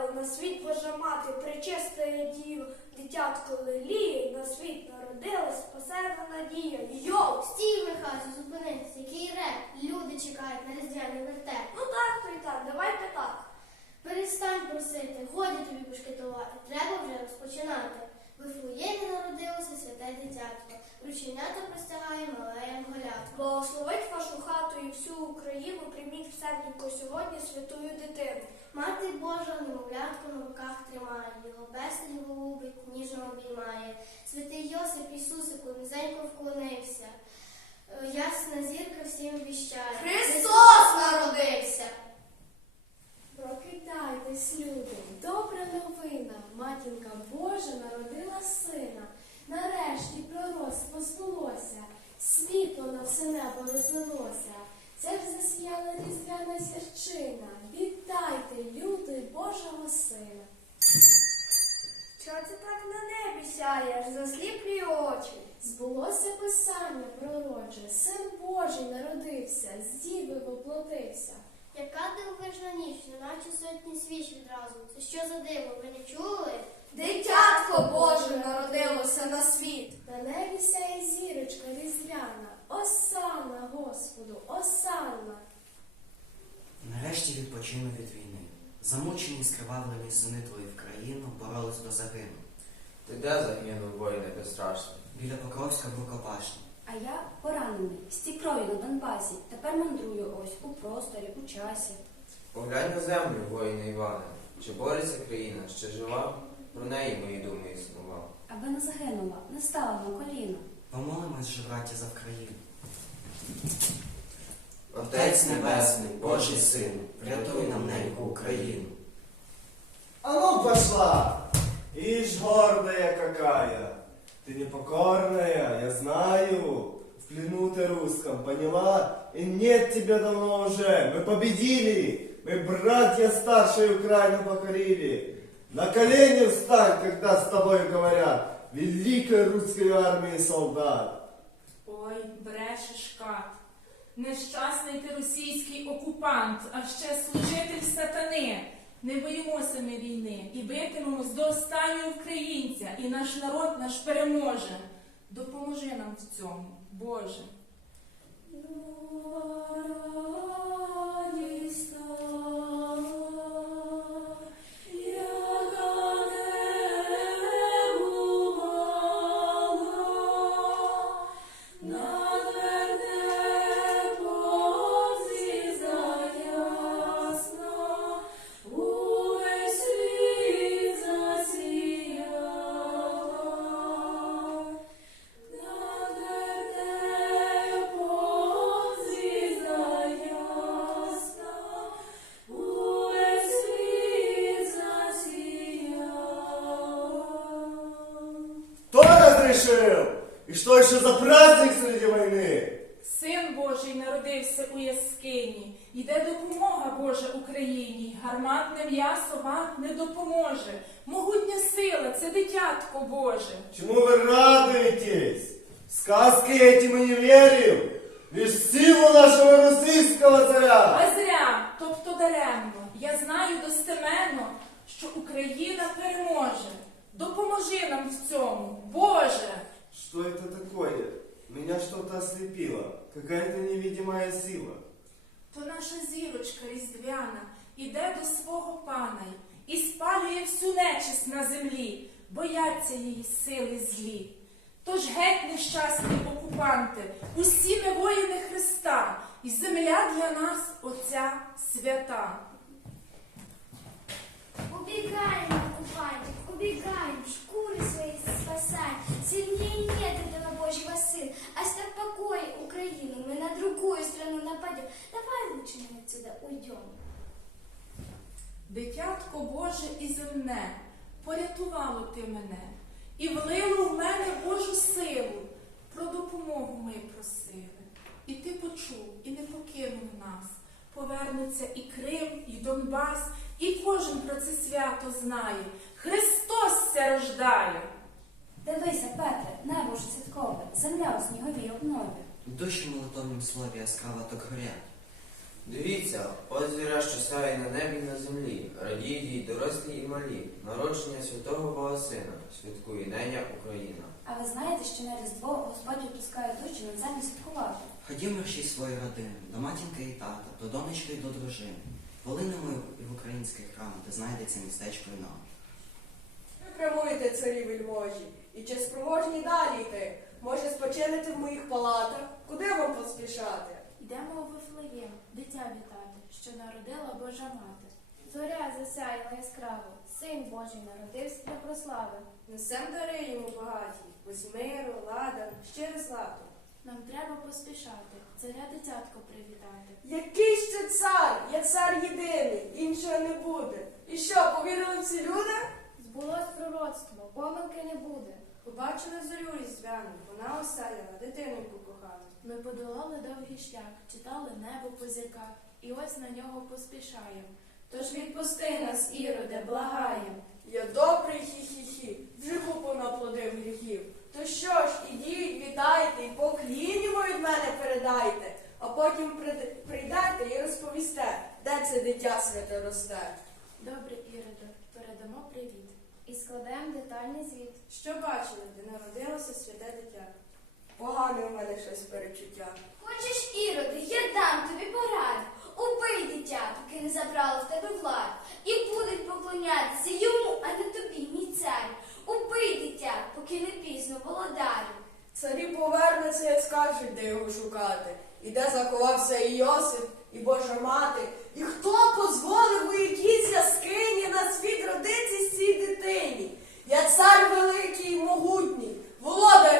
сина на світ Божа мати, причистає дію, дитятко леліє, на світ народилась, спасена надія. Йоу! Стій, Михайло, зупинись, який реп. Люди чекають на різдвяний вертеп. Ну так, то й так, давайте так. Перестань просити, годі тобі бушкетувати, треба вже розпочинати. В Вифлеємі народилося святе дитятко, рученята простягає мале янголятко. Благословить вашу хату і всю Україну, прийміть в серденько сьогодні святую дитину. Мати Божа немовлятко на руках тримає, його безлі голубить, ніжно обіймає. Святий Йосип Ісусику низенько вклонився. Е, Ясна зірка всім віщає. Христос народився! Прокидайтесь, люди, добра новина, матінка Божа народила сина. Нарешті пророцтво збулося, світло на все небо розлилося. Це ж засіяла різдвяна зірчина. Вітайте, люди Божого сина. Що це так на небі сяє, аж засліплює очі? Збулося писання пророче, син Божий народився, з діви воплотився. Яка дивовижна ніч, неначе сотні свіч відразу. Це що за диво, ви не чули? Дитятко Боже народилося на світ. На небі сяє зірочка різдвяна. Осана, Господу, осана. Нарешті відпочину від війни. Замучені скривавлені сини твої в країну боролись до загину. Ти де загинув, воїне безстрашний? Біля Покровська в рукопашні. А я поранений, стік крові на Донбасі. Тепер мандрую ось у просторі, у часі. Поглянь на землю, воїне Іване. Чи бореться країна, ще жива? Про неї мої думи існував. Аби не загинула, не стала на коліна. Помолимось же, браті, за Вкраїну. Отець Небесний, Божий Син, Врятуй нам неньку Україну. А ну пошла! Ишь, гордая какая! Ты непокорная, я знаю. В плену ты русском, поняла? И нет тебя давно уже. Мы победили. Мы братья старшие Украину покорили. На колени встань, когда с тобой говорят. Великой русской армии солдат. Ой, брешеш, кат. Нещасний ти російський окупант, а ще служитель сатани. Не боїмося ми війни і битимемось до останнього українця, і наш народ наш переможе. Допоможи нам в цьому, Боже. что еще за праздник среди войны? Син Божий народився у яскині. Йде допомога Божа Україні. Гарматне м'ясо вам не допоможе. Могутня сила це дитятко Боже. Чему вы радуетесь? Сказки эти мы не верим. Лишь в силу нашего российского царя. А зря, тобто даремно, я знаю достеменно, що Україна переможе. Допоможи нам в цьому, Боже! Что это такое? Меня что-то ослепило. Какая-то невидимая сила. То наша зірочка різдвяна іде до свого пана і спалює всю нечисть на землі, бояться її сили злі. Тож геть нещасні окупанти, усі ми воїни Христа, і земля для нас оця свята. Убегаем, оккупантов, убегаем, шкуры свои спасаем. Сильнее нет этого Божьего Сына. Оставь в покое Украину, мы на другую страну нападем. Давай лучше мы отсюда уйдем. Дитятко Боже і земне, порятувало ти мене, і влило в мене Божу силу. Про допомогу ми просили. І ти почув, і не покинув нас. Повернуться і Крим, і Донбас, і кожен про це свято знає. Христос ся рождає. Дивися, Петре, небо ж святкове, земля у сніговій обнові. Душі молитовнім слові яскраво так горять. Дивіться, ось зіря, що сяє на небі і на землі, радіють їй дорослі і малі. Народження святого Бога Сина, святкує неня Україна. А ви знаєте, що на Різдво Господь випускає душі на землю святкувати? Ходімо всі свої родини, до матінки і тата, до донечки і до дружини. Волинемо і в український храм, де знайдеться містечко і нам. Ви прямуєте царі вельможі, і чи спроможні далі йти? Може спочинити в моїх палатах? Куди вам поспішати? Йдемо у Вифлеєм, дитя вітати, що народила Божа мати. Зоря засяяла яскраво, син Божий народився для прослави. Несем дари йому багаті, ось миру, ладан, щире злато. Нам треба поспішати, царя дитятко привітати. Який ще цар? Я цар єдиний, іншого не буде. І що, повірили всі люди? Збулось пророцтво, помилки не буде. Побачили зорю різдвяну, вона осяяла дитинку кохану. Ми подолали довгий шлях, читали небо по зірках, і ось на нього поспішаємо. Тож відпусти нас, Іроде, благаєм. Я добрий хі-хі-хі, вже купу наплодив гріхів. То що ж, ідіть, вітайте, і поклінемо від мене передайте, а потім прид- прийдете і де це дитя святе росте. Добре, Іроде, передамо привіт. І складемо детальний звіт. Що бачили, де народилося святе дитя? Погане в мене щось перечуття. Хочеш, Іроди, я дам тобі пораду. Убий дитя, поки не забрало в тебе владу. І будуть поклонятися йому, а не тобі, мій царю. Убий дитя, поки не пізно, володарю. Царі повернуться і скажуть, де його шукати. І де заховався і Йосип, і Божа мати. І хто дозволив у якійсь яскині на світ родитись цій дитині? Я цар великий і могутній, володар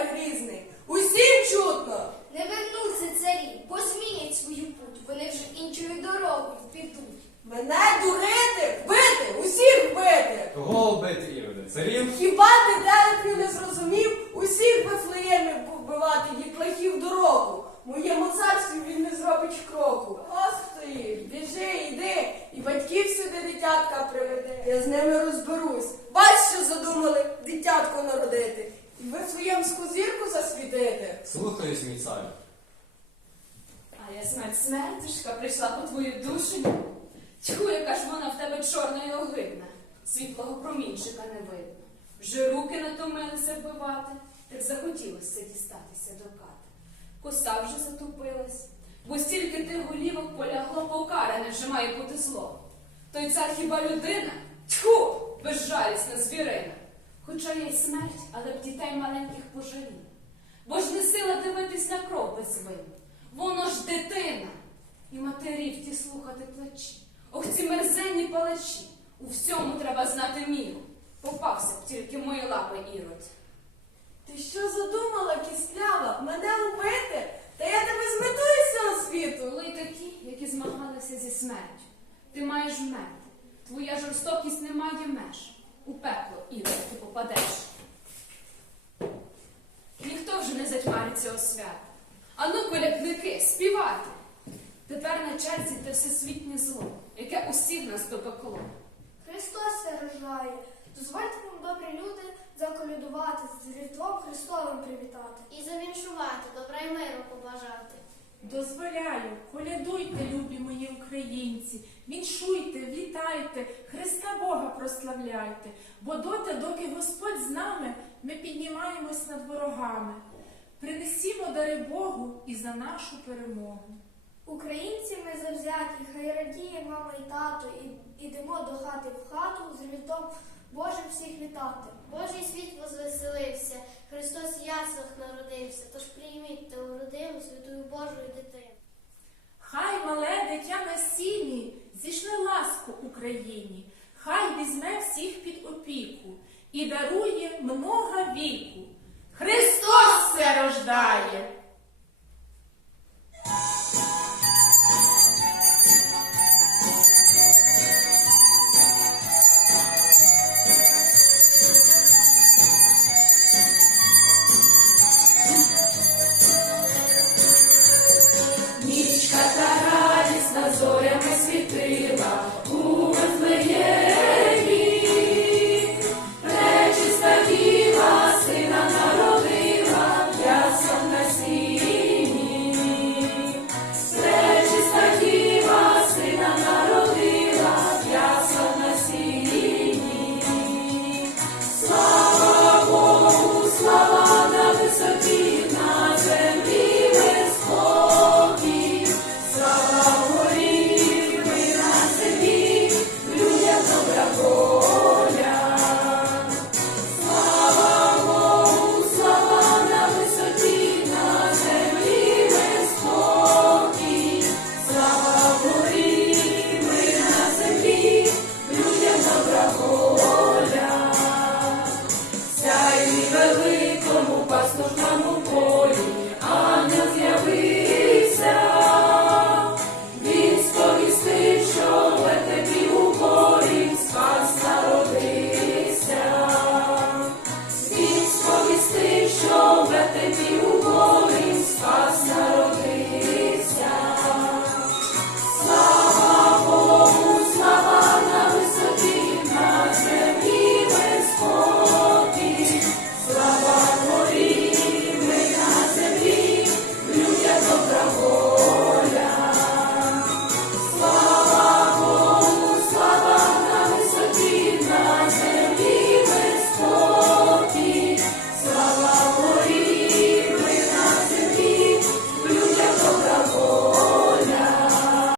Я з ними розберусь. Бач, що задумали дитятко народити. І вифлеємську зірку засвітити. Слухаюсь, мій царю. А я смерть смертушка прийшла по твою душу. Тьху, яка ж вона в тебе чорна і огидна. Світлого промінчика не видно. Вже руки натомилися вбивати, так захотілося дістатися до хати. Коса вже затупилась, бо стільки тих голівок полягло покаране вже має бути зло. Той цар хіба людина? Тьху, безжалісна звірина. Хоча є й смерть, але б дітей маленьких пожалів. Бо ж не сила дивитись на кров безвинну. Воно ж дитина. І матерів ті слухати плачі. Ох, ці мерзенні палачі. У всьому треба знати міру. Попався б тільки мої лапи ірод. Ти що задумала, кістлява? Мене убити? Та я тебе змету із цього світу. Були такі, які змагалися зі смертю. Ти маєш вмерти. Твоя жорстокість не має меж. У пекло, ірод, ти попадеш. Ніхто вже не затьмарить цього свята. Ану, колядники, співати. Тепер на черзі те всесвітнє зло, яке усіх нас допекло. Христос ся рождає. Дозвольте вам, добрі люди, заколядувати, з Різдвом Христовим привітати. І завіншувати, добра й миру побажати. Дозволяю, колядуйте, любі мої українці, віншуйте, вітайте, Христа Бога прославляйте, бо доти, доки Господь з нами, ми піднімаємось над ворогами. Принесімо дари Богу і за нашу перемогу. Українці ми завзяті, хай радіє мама і тато, і ідемо до хати в хату з Різдвом Божим всіх вітати. Божий світ возвеселився, Христос в яслах народився, тож прийміть та уродиву святую Божою дитину. Хай мале дитя на сіні зійшли ласку Україні, хай візьме всіх під опіку і дарує много віку. Христос се рождає!